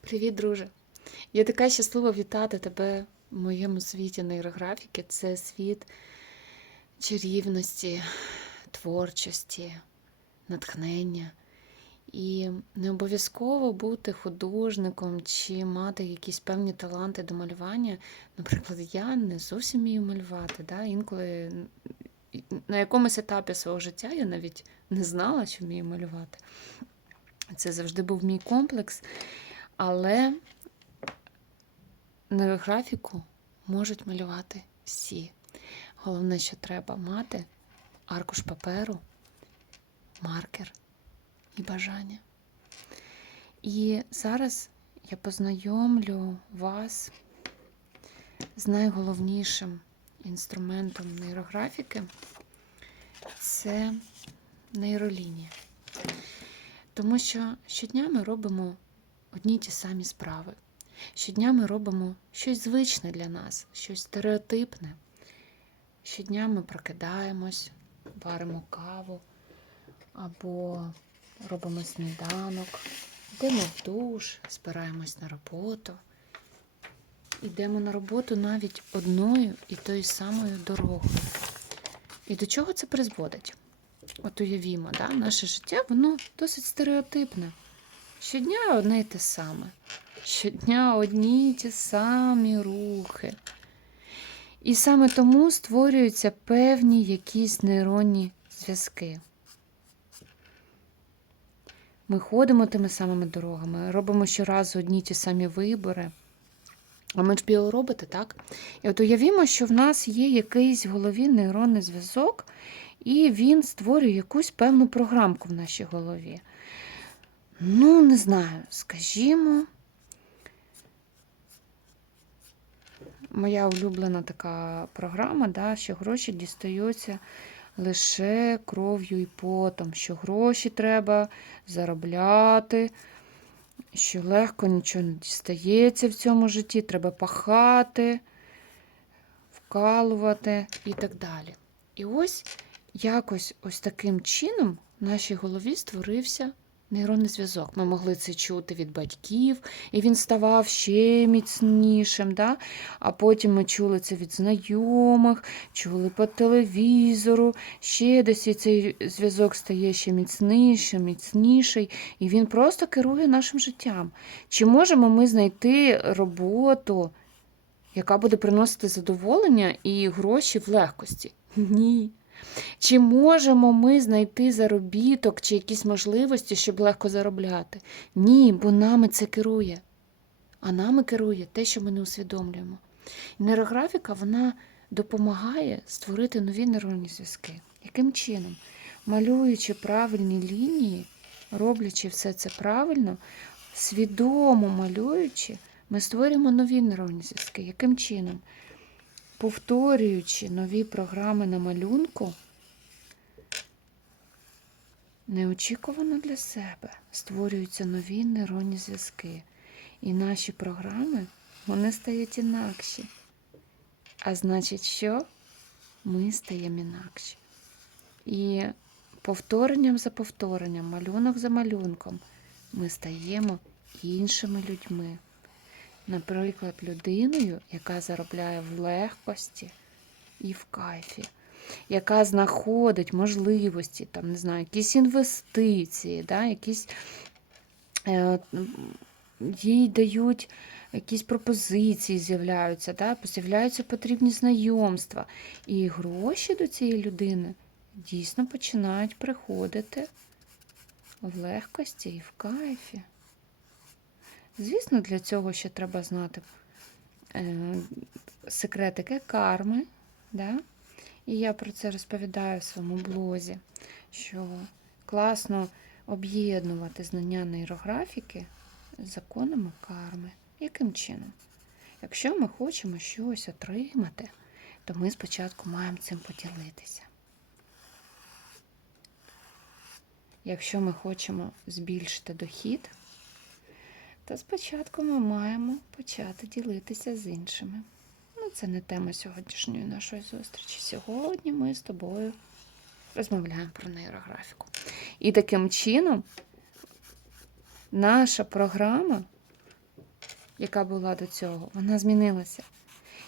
Привіт, друже! Я така щаслива вітати тебе в моєму світі нейрографіки. Це світ чарівності, творчості, натхнення. І не обов'язково бути художником чи мати якісь певні таланти до малювання. Наприклад, я не зовсім вмію малювати. Да? Інколи на якомусь етапі свого життя я навіть не знала, що вмію малювати. Це завжди був мій комплекс. Але нейрографіку можуть малювати всі. Головне, що треба мати аркуш паперу, маркер і бажання. І зараз я познайомлю вас з найголовнішим інструментом нейрографіки це нейролінія. Тому що щодня ми робимо одні ті самі справи. Щодня ми робимо щось звичне для нас, щось стереотипне. Щодня ми прокидаємось, варимо каву або робимо сніданок, йдемо в душ, збираємось на роботу. Йдемо на роботу навіть одною і тою самою дорогою. І до чого це призводить? От уявімо, да? наше життя воно досить стереотипне. Щодня одне й те саме. Щодня одні й ті самі рухи. І саме тому створюються певні якісь нейронні зв'язки. Ми ходимо тими самими дорогами, робимо щоразу одні й ті самі вибори. А ми ж біороботи, так? І от уявімо, що в нас є якийсь в голові нейронний зв'язок, і він створює якусь певну програмку в нашій голові. Ну, не знаю, скажімо. Моя улюблена така програма, да, що гроші дістаються лише кров'ю і потом, що гроші треба заробляти, що легко нічого не дістається в цьому житті, треба пахати, вкалувати і так далі. І ось якось ось таким чином в нашій голові створився нейронний зв'язок. Ми могли це чути від батьків, і він ставав ще міцнішим. Да? А потім ми чули це від знайомих, чули по телевізору, ще десь і цей зв'язок стає ще міцнішим, міцніший, і він просто керує нашим життям. Чи можемо ми знайти роботу, яка буде приносити задоволення і гроші в легкості? Ні. Чи можемо ми знайти заробіток чи якісь можливості, щоб легко заробляти? Ні, бо нами це керує. А нами керує те, що ми не усвідомлюємо. І нейрографіка вона допомагає створити нові нейронні зв'язки. Яким чином? Малюючи правильні лінії, роблячи все це правильно, свідомо малюючи, ми створюємо нові нейронні зв'язки. Яким чином? Повторюючи нові програми на малюнку, неочікувано для себе створюються нові нейронні зв'язки. І наші програми вони стають інакші. А значить, що ми стаємо інакші. І повторенням за повторенням, малюнок за малюнком, ми стаємо іншими людьми. Наприклад, людиною, яка заробляє в легкості і в кайфі, яка знаходить можливості, там, не знаю, якісь інвестиції, да, якісь, е, їй дають якісь пропозиції, з'являються, да, з'являються потрібні знайомства. І гроші до цієї людини дійсно починають приходити в легкості і в кайфі. Звісно, для цього ще треба знати е, секретики карми. Да? І я про це розповідаю в своєму блозі, що класно об'єднувати знання нейрографіки з законами карми. Яким чином? Якщо ми хочемо щось отримати, то ми спочатку маємо цим поділитися. Якщо ми хочемо збільшити дохід, то спочатку ми маємо почати ділитися з іншими. Ну, це не тема сьогоднішньої нашої зустрічі. Сьогодні ми з тобою розмовляємо про нейрографіку. І таким чином наша програма яка була до цього, вона змінилася.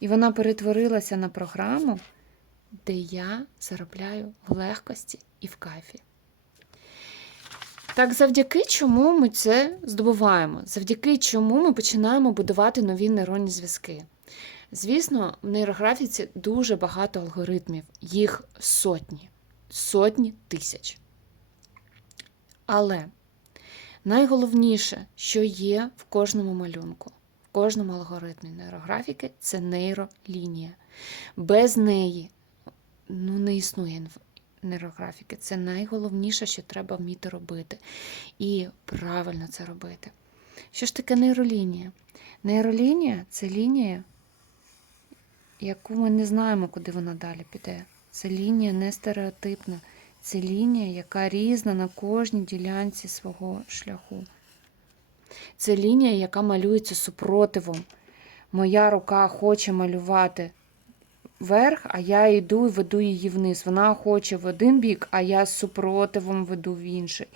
І вона перетворилася на програму, де я заробляю в легкості і в кайфі. Так, завдяки чому ми це здобуваємо? Завдяки чому ми починаємо будувати нові нейронні зв'язки? Звісно, в нейрографіці дуже багато алгоритмів, їх сотні, сотні тисяч. Але найголовніше, що є в кожному малюнку, в кожному алгоритмі нейрографіки, це нейролінія. Без неї ну, не існує інф- нейрографіки. Це найголовніше, що треба вміти робити. І правильно це робити. Що ж таке нейролінія? Нейролінія це лінія, яку ми не знаємо, куди вона далі піде. Це лінія не стереотипна. Це лінія, яка різна на кожній ділянці свого шляху. Це лінія, яка малюється супротивом. Моя рука хоче малювати вверх, а я йду і веду її вниз. Вона хоче в один бік, а я з супротивом веду в інший.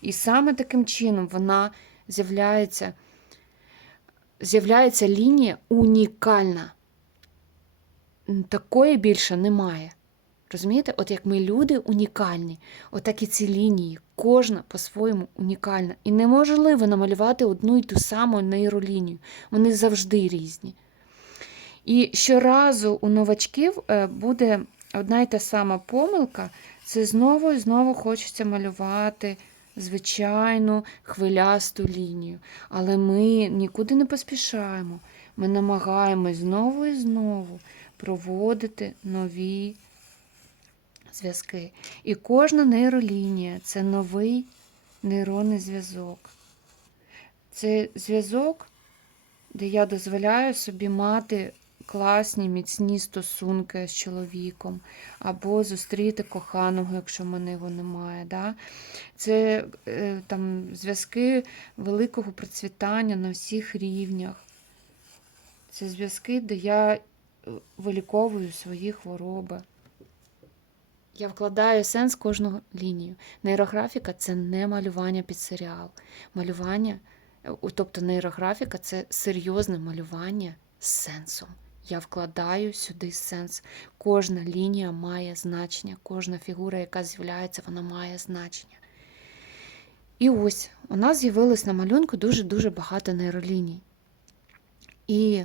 І саме таким чином вона з'являється, з'являється лінія унікальна. Такої більше немає. Розумієте, от як ми люди унікальні, отак і ці лінії, кожна по-своєму унікальна. І неможливо намалювати одну і ту саму нейролінію. Вони завжди різні. І щоразу у новачків е, буде одна й та сама помилка. Це знову і знову хочеться малювати звичайну хвилясту лінію. Але ми нікуди не поспішаємо. Ми намагаємось знову і знову проводити нові зв'язки. І кожна нейролінія це новий нейронний зв'язок. Це зв'язок, де я дозволяю собі мати класні, міцні стосунки з чоловіком, або зустріти коханого, якщо в мене його немає. Да? Це е, там, зв'язки великого процвітання на всіх рівнях. Це зв'язки, де я е, виліковую свої хвороби. Я вкладаю сенс кожну лінію. Нейрографіка це не малювання під серіал. Малювання, е, тобто нейрографіка це серйозне малювання з сенсом. Я вкладаю сюди сенс. Кожна лінія має значення, кожна фігура, яка з'являється, вона має значення. І ось у нас з'явилось на малюнку дуже-дуже багато нейроліній. І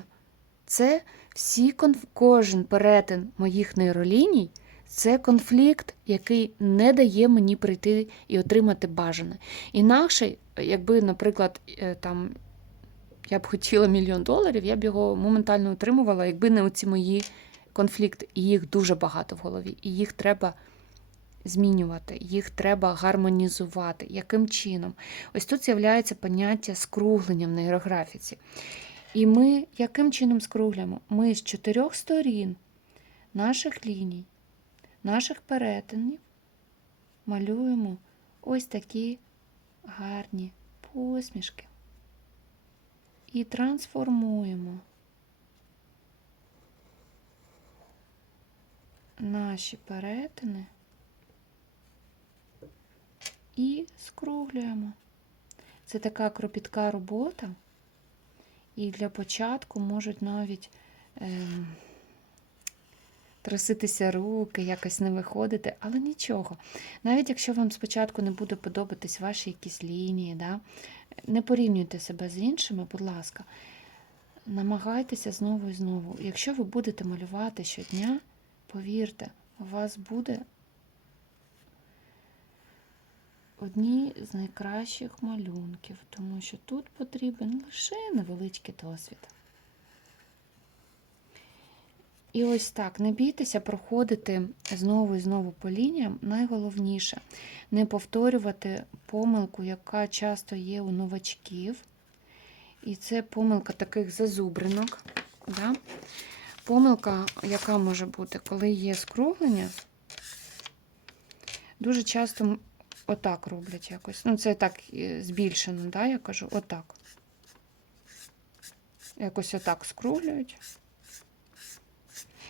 це всі кожен перетин моїх нейроліній це конфлікт, який не дає мені прийти і отримати бажане. Інакше, якби, наприклад, е, там я б хотіла мільйон доларів, я б його моментально отримувала, якби не оці мої конфлікти. І їх дуже багато в голові. І їх треба змінювати, їх треба гармонізувати. Яким чином? Ось тут з'являється поняття скруглення в нейрографіці. І ми яким чином скруглюємо? Ми з чотирьох сторін наших ліній, наших перетинів малюємо ось такі гарні посмішки. І трансформуємо наші перетини і скруглюємо. Це така кропітка робота. І для початку можуть навіть ем, труситися руки, якось не виходити, але нічого. Навіть якщо вам спочатку не буде подобатись ваші якісь лінії, да, не порівнюйте себе з іншими, будь ласка, намагайтеся знову і знову. Якщо ви будете малювати щодня, повірте, у вас буде одні з найкращих малюнків, тому що тут потрібен лише невеличкий досвід. І ось так, не бійтеся проходити знову і знову по лініям. Найголовніше не повторювати помилку, яка часто є у новачків. І це помилка таких зазубринок. Да? Помилка, яка може бути, коли є скруглення, дуже часто отак роблять якось. Ну, це так е, збільшено, да, я кажу, отак. Якось отак скруглюють.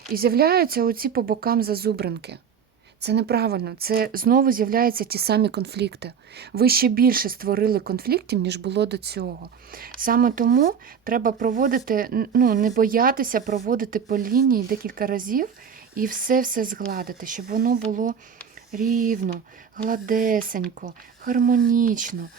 І з'являються оці по бокам зазубринки. Це неправильно. Це знову з'являються ті самі конфлікти. Ви ще більше створили конфліктів, ніж було до цього. Саме тому треба проводити, ну, не боятися проводити по лінії декілька разів і все-все згладити, щоб воно було рівно, гладесенько, гармонічно.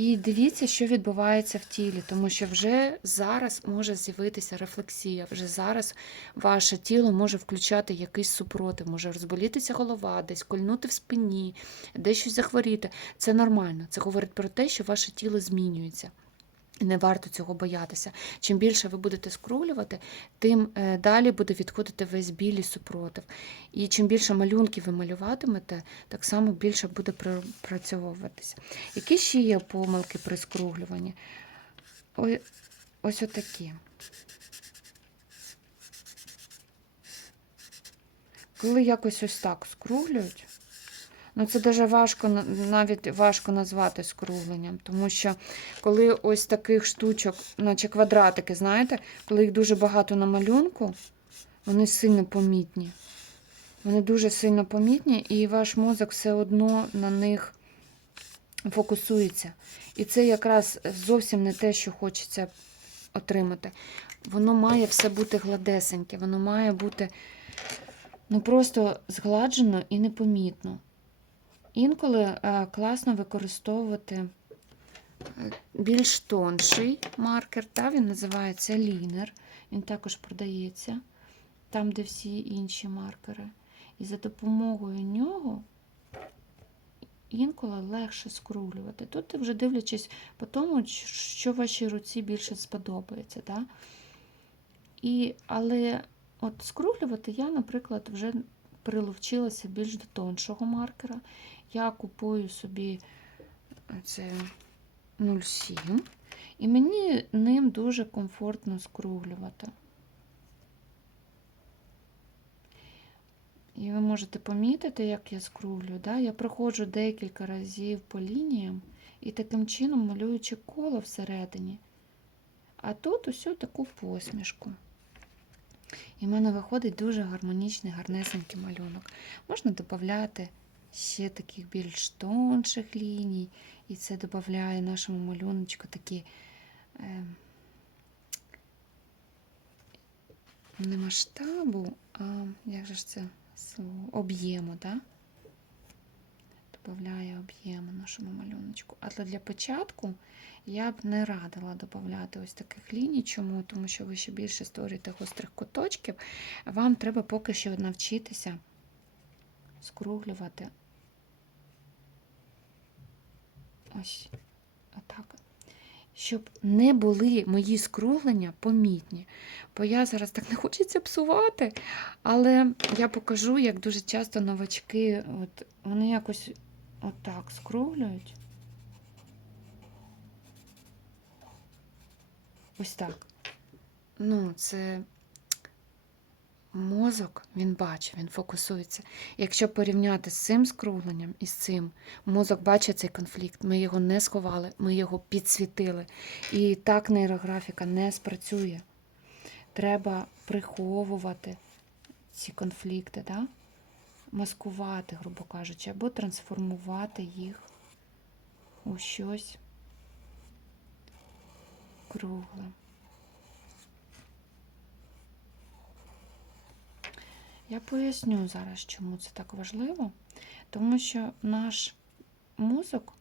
І дивіться, що відбувається в тілі, тому що вже зараз може з'явитися рефлексія, вже зараз ваше тіло може включати якийсь супротив, може розболітися голова, десь кольнути в спині, десь захворіти. Це нормально. Це говорить про те, що ваше тіло змінюється. Не варто цього боятися. Чим більше ви будете скрулювати, тим е, далі буде відходити весь біль супротив. І чим більше малюнків ви малюватимете, так само більше буде працьовуватися. Які ще є помилки при скруглюванні? Ось отакі. Коли якось ось так скруглюють, Ну, це дуже важко, навіть важко назвати скругленням, тому що коли ось таких штучок, наче квадратики, знаєте, коли їх дуже багато на малюнку, вони сильно помітні. Вони дуже сильно помітні, і ваш мозок все одно на них фокусується. І це якраз зовсім не те, що хочеться отримати. Воно має все бути гладесеньке, воно має бути ну, просто згладжено і непомітно. Інколи е, класно використовувати е, більш тонший маркер, та, він називається лінер. Він також продається там, де всі інші маркери. І за допомогою нього інколи легше скруглювати. Тут вже дивлячись по тому, що вашій руці більше сподобається. Да? І, Але от скруглювати я, наприклад, вже приловчилася більш до тоншого маркера. Я купую собі це 0,7, і мені ним дуже комфортно скруглювати. І ви можете помітити, як я скруглюю. Да? Я проходжу декілька разів по лініям і таким чином малюючи коло всередині. А тут усю таку посмішку. І в мене виходить дуже гармонічний, гарнесенький малюнок. Можна додати ще таких більш тонших ліній, і це додає нашому малюночку такі е, не масштабу, а як же ж це об'єму, да? Додає об'єму нашому малюночку. Але для початку я б не радила додати ось таких ліній. Чому? Тому що ви ще більше створюєте гострих куточків. Вам треба поки що навчитися скруглювати ось отак. Щоб не були мої скруглення помітні. Бо я зараз так не хочеться псувати. Але я покажу, як дуже часто новачки, от, вони якось отак скруглюють. Ось так. Ну, це мозок, він бачить, він фокусується. Якщо порівняти з цим скругленням і з цим, мозок бачить цей конфлікт. Ми його не сховали, ми його підсвітили. І так нейрографіка не спрацює. Треба приховувати ці конфлікти, да? маскувати, грубо кажучи, або трансформувати їх у щось кругле. Я поясню зараз, чому це так важливо, тому що наш мозок,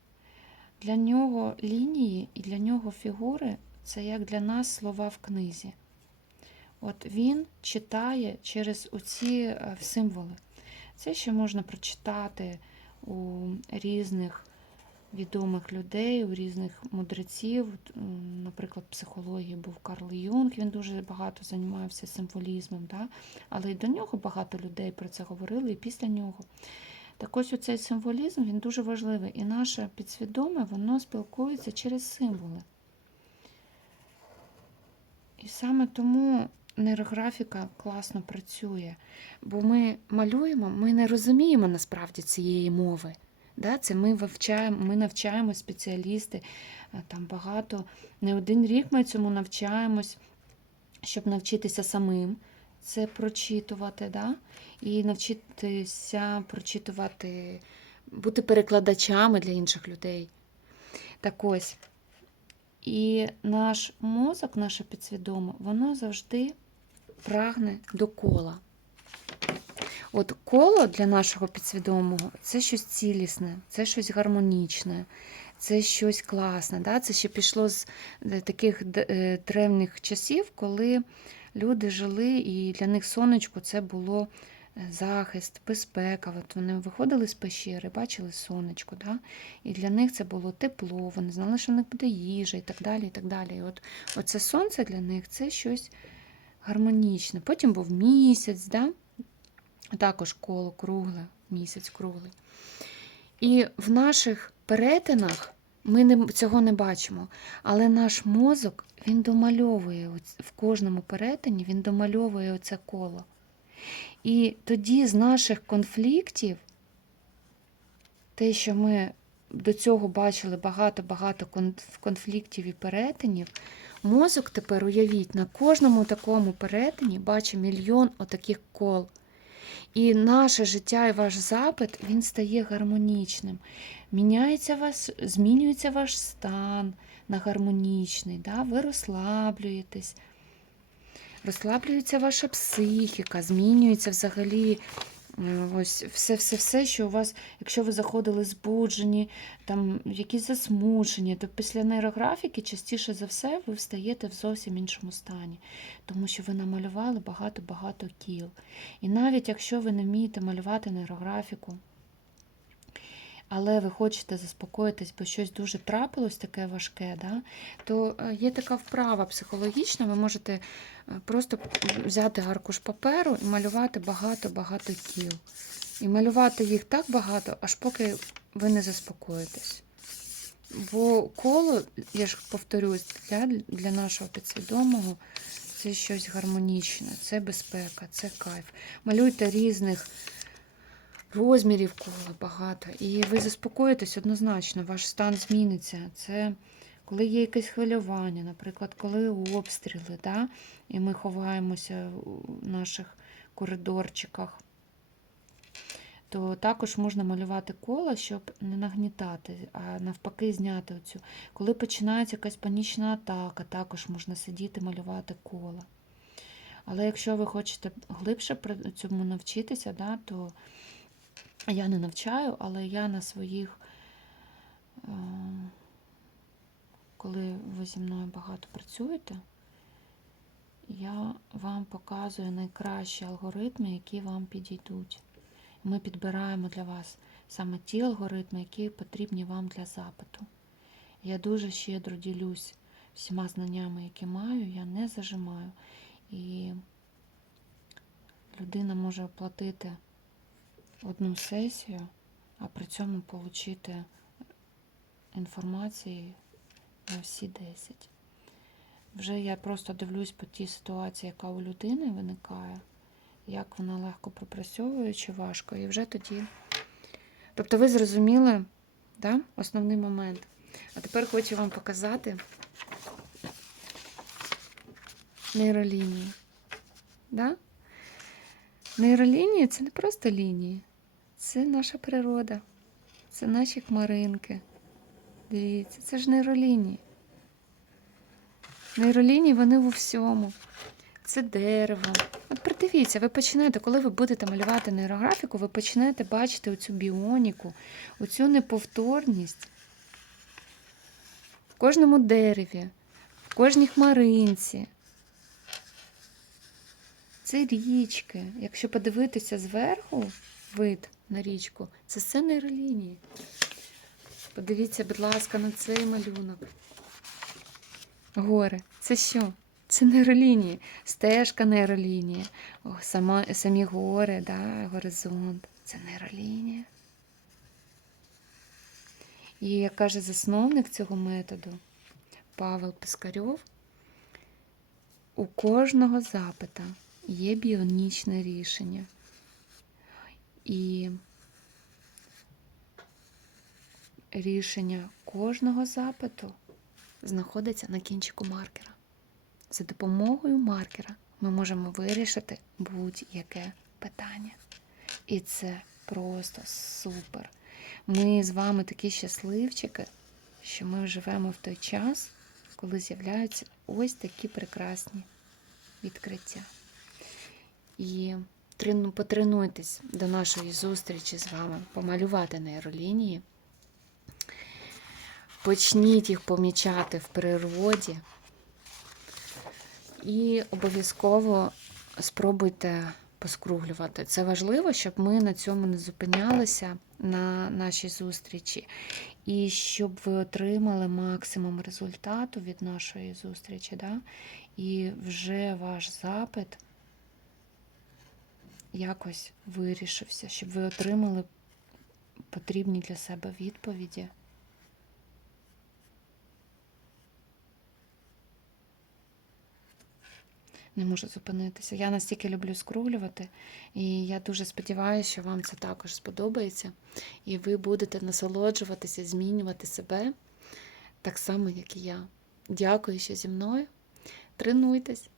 для нього лінії і для нього фігури це як для нас слова в книзі. От він читає через оці е, символи. Це ще можна прочитати у різних відомих людей, у різних мудреців. Наприклад, психології був Карл Юнг, він дуже багато займався символізмом, да? але й до нього багато людей про це говорили, і після нього. Так ось оцей символізм він дуже важливий. І наше підсвідоме воно спілкується через символи. І саме тому нейрографіка класно працює, бо ми малюємо, ми не розуміємо насправді цієї мови. Да? Це ми вивчаємо, ми навчаємо спеціалісти. Е, там багато, не один рік ми цьому навчаємось, щоб навчитися самим це прочитувати, да? і навчитися прочитувати, бути перекладачами для інших людей. Так ось. І наш мозок, наше підсвідоме, воно завжди прагне до кола. От коло для нашого підсвідомого це щось цілісне, це щось гармонічне, це щось класне. Да? Це ще пішло з е, таких е, древніх часів, коли люди жили, і для них сонечко це було е, захист, безпека. От вони виходили з пещери, бачили сонечко, да? і для них це було тепло, вони знали, що в них буде їжа і так далі. І так далі. І от оце сонце для них це щось гармонічне. Потім був місяць, да? Також коло кругле, місяць круглий. І в наших перетинах ми не, цього не бачимо. Але наш мозок він домальовує в кожному перетині, він домальовує оце коло. І тоді з наших конфліктів, те, що ми до цього бачили багато-багато конфліктів і перетинів, мозок тепер уявіть, на кожному такому перетині бачить мільйон отаких кол. І наше життя і ваш запит він стає гармонічним. Міняється вас, змінюється ваш стан на гармонічний, да? ви розслаблюєтесь, розслаблюється ваша психіка, змінюється взагалі ось все-все-все, що у вас, якщо ви заходили збуджені, там якісь засмучені, то після нейрографіки частіше за все ви встаєте в зовсім іншому стані, тому що ви намалювали багато-багато кіл. І навіть якщо ви не вмієте малювати нейрографіку, але ви хочете заспокоїтись, бо щось дуже трапилось таке важке, да, то е, є така вправа психологічна, ви можете е, просто взяти аркуш паперу і малювати багато-багато кіл. І малювати їх так багато, аж поки ви не заспокоїтесь. Бо коло, я ж повторюсь, для, для нашого підсвідомого це щось гармонічне, це безпека, це кайф. Малюйте різних розмірів кола багато. І ви заспокоїтесь однозначно, ваш стан зміниться. Це коли є якесь хвилювання, наприклад, коли обстріли, да? і ми ховаємося в наших коридорчиках. То також можна малювати коло, щоб не нагнітати, а навпаки, зняти оцю. Коли починається якась панічна атака, також можна сидіти, малювати коло. Але якщо ви хочете глибше цьому навчитися, да, то я не навчаю, але я на своїх, е, коли ви зі мною багато працюєте, я вам показую найкращі алгоритми, які вам підійдуть. Ми підбираємо для вас саме ті алгоритми, які потрібні вам для запиту. Я дуже щедро ділюсь всіма знаннями, які маю, я не зажимаю. І людина може оплатити одну сесію, а при цьому отримати інформації на всі 10. Вже я просто дивлюсь по тій ситуації, яка у людини виникає, як вона легко пропрацьовує чи важко, і вже тоді. Тобто ви зрозуміли да, основний момент. А тепер хочу вам показати нейролінії. Да? Нейролінії це не просто лінії, це наша природа, це наші хмаринки. Дивіться, це ж нейролінії. Нейролінії вони у всьому. Це дерево. От придивіться, ви починаєте, коли ви будете малювати нейрографіку, ви починаєте бачити оцю біоніку, оцю неповторність в кожному дереві, в кожній хмаринці. Це річки. Якщо подивитися зверху вид на річку, це все нейролінії. Подивіться, будь ласка, на цей малюнок. Гори. Це що? Це нейролінії. Стежка нейролінії. О, сама, самі гори, да, горизонт. Це нейролінія. І як каже засновник цього методу Павел Пискарьов, у кожного запита є біонічне рішення. І рішення кожного запиту знаходиться на кінчику маркера. За допомогою маркера ми можемо вирішити будь-яке питання. І це просто супер. Ми з вами такі щасливчики, що ми живемо в той час, коли з'являються ось такі прекрасні відкриття. І потренуйтесь до нашої зустрічі з вами помалювати нейролінії. Почніть їх помічати в природі. І обов'язково спробуйте поскруглювати. Це важливо, щоб ми на цьому не зупинялися на нашій зустрічі, і щоб ви отримали максимум результату від нашої зустрічі. Да? І вже ваш запит якось вирішився, щоб ви отримали потрібні для себе відповіді. Не можу зупинитися. Я настільки люблю скруглювати, і я дуже сподіваюся, що вам це також сподобається. І ви будете насолоджуватися, змінювати себе так само, як і я. Дякую, що зі мною. Тренуйтесь.